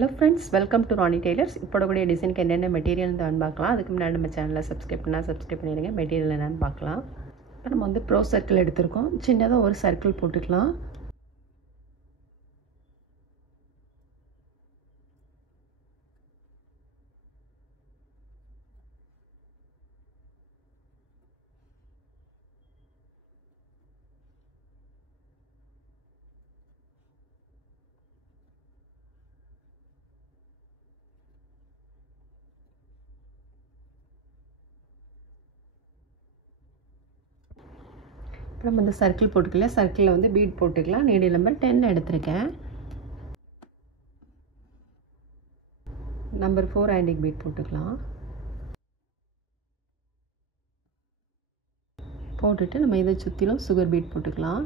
Hello friends, welcome to Rani tailors. இப்போடக்கூடிய டிசைனுக்கு என்னென்ன மெட்டீரியல் தான் பார்க்கலாம். அதுக்கு முன்னாடி நம்ம சேனலை சப்ஸ்கிரைப் பண்ணிடுங்க. மெட்டீரியல் என்னென்னு பார்க்கலாம். இப்போ நம்ம வந்து ப்ரோ சர்க்கிள் எடுத்திருக்கோம். சின்னதாக ஒரு சர்க்கிள் போட்டுக்கலாம். இப்போ நம்ம இந்த சர்க்கிள் போட்டுக்கலாம். சர்க்கிளில் வந்து பீட் போட்டுக்கலாம். நீடில் நம்பர் 10 எடுத்திருக்கேன். நம்பர் 4 ஆன்டிக் பீட் போட்டுக்கலாம். போட்டுட்டு நம்ம இதை சுற்றிலும் சுகர் பீட் போட்டுக்கலாம்.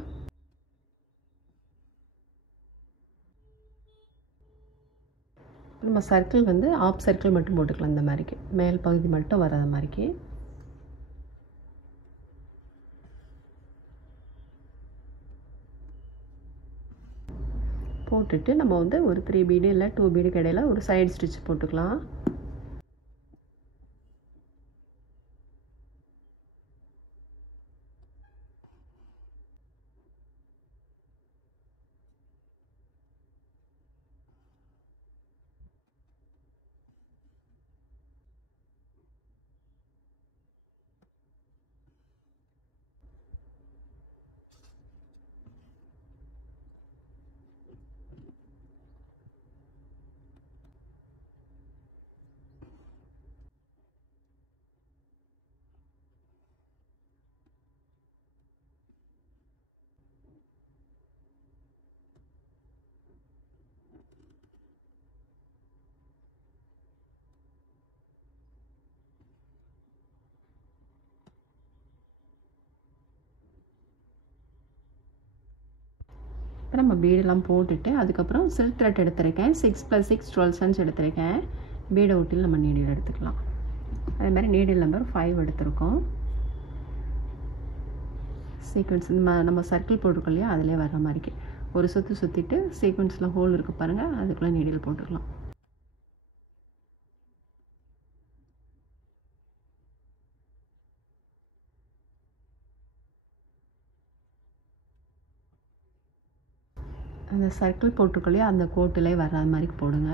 நம்ம சர்க்கிள் வந்து ஆஃப் சர்க்கிள் மட்டும் போட்டுக்கலாம். இந்த மாதிரிக்கு மேல் பகுதி மட்டும் வராத மாதிரிக்கு போட்டுட்டு நம்ம வந்து ஒரு 3 பீடு இல்லை 2 பீடுக்கு இடையில ஒரு சைடு ஸ்டிச் போட்டுக்கலாம். இப்போ நம்ம பீடெல்லாம் போட்டுட்டு அதுக்கப்புறம் சில்க் த்ரெட் எடுத்திருக்கேன். 6 + 6 12 சென்ஸ் எடுத்திருக்கேன். பீடை ஒட்டியில் நம்ம நீடில் எடுத்துக்கலாம். அதே மாதிரி நீடில் நம்பர் 5 எடுத்திருக்கோம். சீக்வன்ஸ் நம்ம சர்க்கிள் போட்டிருக்கோம் இல்லையா, அதிலே வர்ற மாதிரிக்கு ஒரு சுற்றிட்டு சீக்வன்ஸில் ஹோல் இருக்குது பாருங்கள், அதுக்குள்ளே நீடில் போட்டுக்கலாம். அந்த சர்க்கிள் போட்டிருக்கோம் இல்லையா, அந்த கோட்டிலே வர்ற மாதிரி போடுங்க.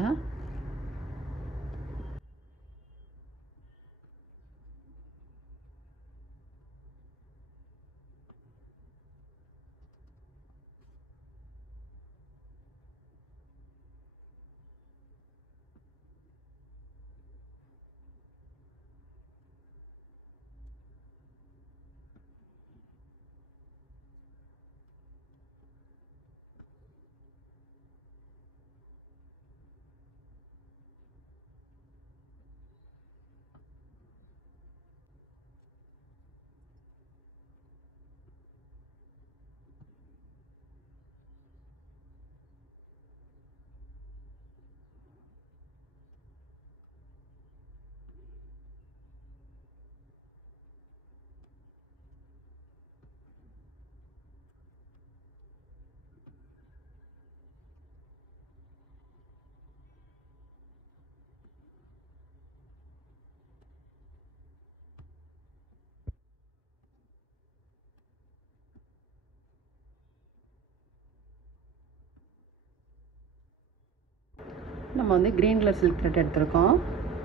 நம்ம வந்து க்ரீன் கலர் சில்க் த்ரெட் எடுத்திருக்கோம்.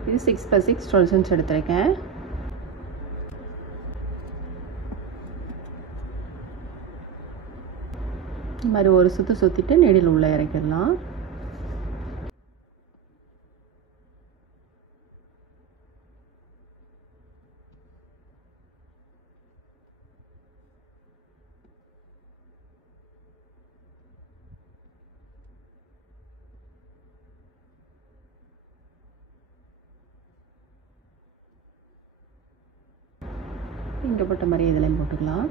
இது 6 + 6 12 சென்ஸ் எடுத்திருக்கேன். இந்த மாதிரி ஒரு சுற்றிட்டு நீடில் உள்ளே இறக்கிடலாம். இங்கே போட்ட மாதிரி இதுலையும் போட்டுக்கலாம்.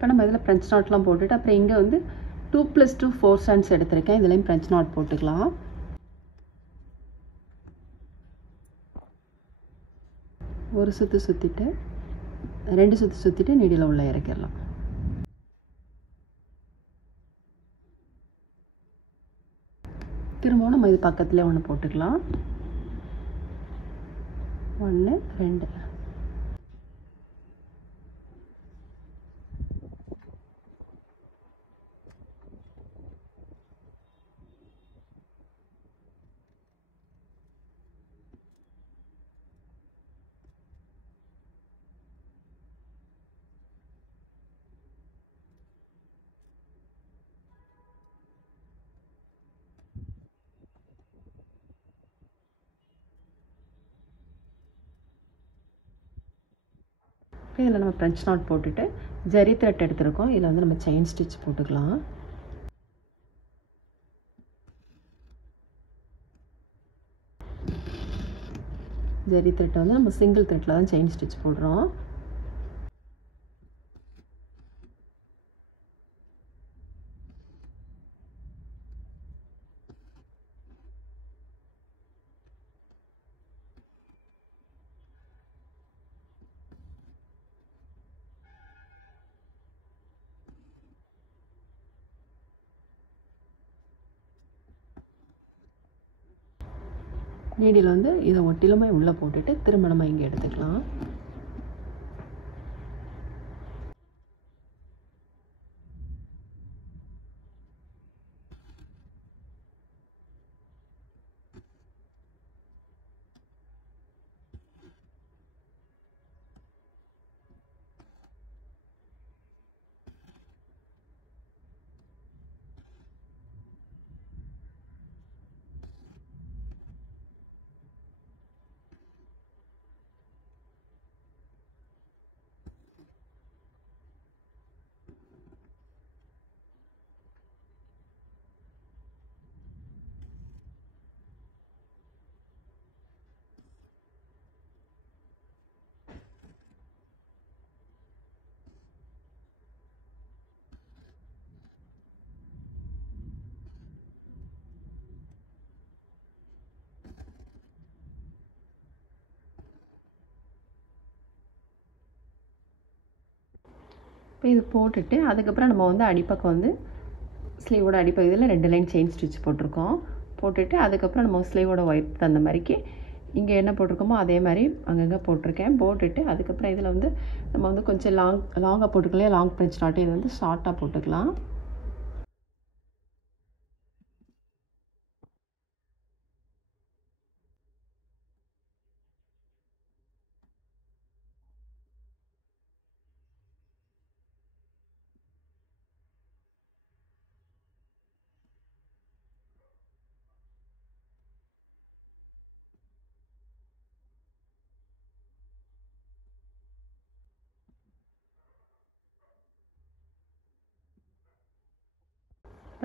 இப்போ நம்ம இதில் ஃப்ரெஞ்ச் நாட்லாம் போட்டுட்டு அப்புறம் இங்கே வந்து 2 + 2 4 ஸ்டாண்ட்ஸ் எடுத்திருக்கேன். இதுலேயும் ஃப்ரெஞ்ச் நாட் போட்டுக்கலாம். ஒரு சுற்று சுற்றிட்டு 2 சுற்று சுற்றிட்டு நீடியில் உள்ள இறக்கிடலாம். திரும்பவும் நம்ம இது பக்கத்துலேயே ஒன்று போட்டுக்கலாம். 1 2 இதில் நம்ம ஃப்ரெஞ்ச் நாட் போட்டுட்டு ஜரி த்ரெட் எடுத்துருக்கோம். இதில் வந்து நம்ம செயின் ஸ்டிச் போட்டுக்கலாம். ஜரி த்ரெட்டை வந்து நம்ம சிங்கிள் த்ரெட்டில் தான் செயின் ஸ்டிச் போடுறோம். நீடியில் வந்து இதை ஒட்டிலுமே உள்ளே போட்டுட்டு திரும்ப நம்ம இங்கே எடுத்துக்கலாம். இப்போ இது போட்டுட்டு அதுக்கப்புறம் நம்ம வந்து அடிப்பக்கம் வந்து ஸ்லீவோட அடிப்பகுதியில் 2 லைன் செயின் ஸ்டிச் போட்டிருக்கோம். போட்டுட்டு அதுக்கப்புறம் நம்ம ஸ்லீவோட ஒயிட் தகுந்த மாதிரிக்கு இங்கே என்ன போட்டிருக்கோமோ அதே மாதிரி அங்கங்கே போட்டிருக்கேன். போட்டுட்டு அதுக்கப்புறம் இதில் வந்து நம்ம வந்து கொஞ்சம் லாங்காக போட்டுக்கலாம். லாங் ஃப்ரெஞ்ச் நாட் இது வந்து ஷார்ட்டாக போட்டுக்கலாம்.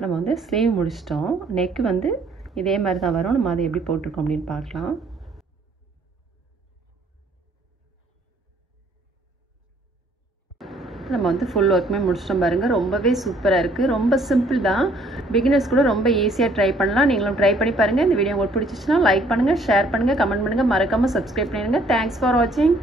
நம்ம வந்து ஸ்லீவ் முடிச்சிட்டோம். நெக் வந்து இதே மாதிரி தான் வரும். நம்ம அதை எப்படி போட்டிருக்கோம் அப்படின்னு பார்க்கலாம். நம்ம வந்து ஃபுல் ஒர்க்குமே முடிச்சிட்டோம் பாருங்கள். ரொம்பவே சூப்பராக இருக்குது. ரொம்ப சிம்பிள் தான். பிகினர்ஸ் கூட ரொம்ப ஈஸியாக ட்ரை பண்ணலாம். நீங்களும் ட்ரை பண்ணி பாருங்கள். இந்த வீடியோ உங்களுக்கு பிடிச்சிச்சுன்னா லைக் பண்ணுங்கள், ஷேர் பண்ணுங்கள், கமெண்ட் பண்ணுங்கள், மறக்காமல் சப்ஸ்கிரைப் பண்ணிடுங்க. தேங்க்ஸ் ஃபார் வாட்சிங்.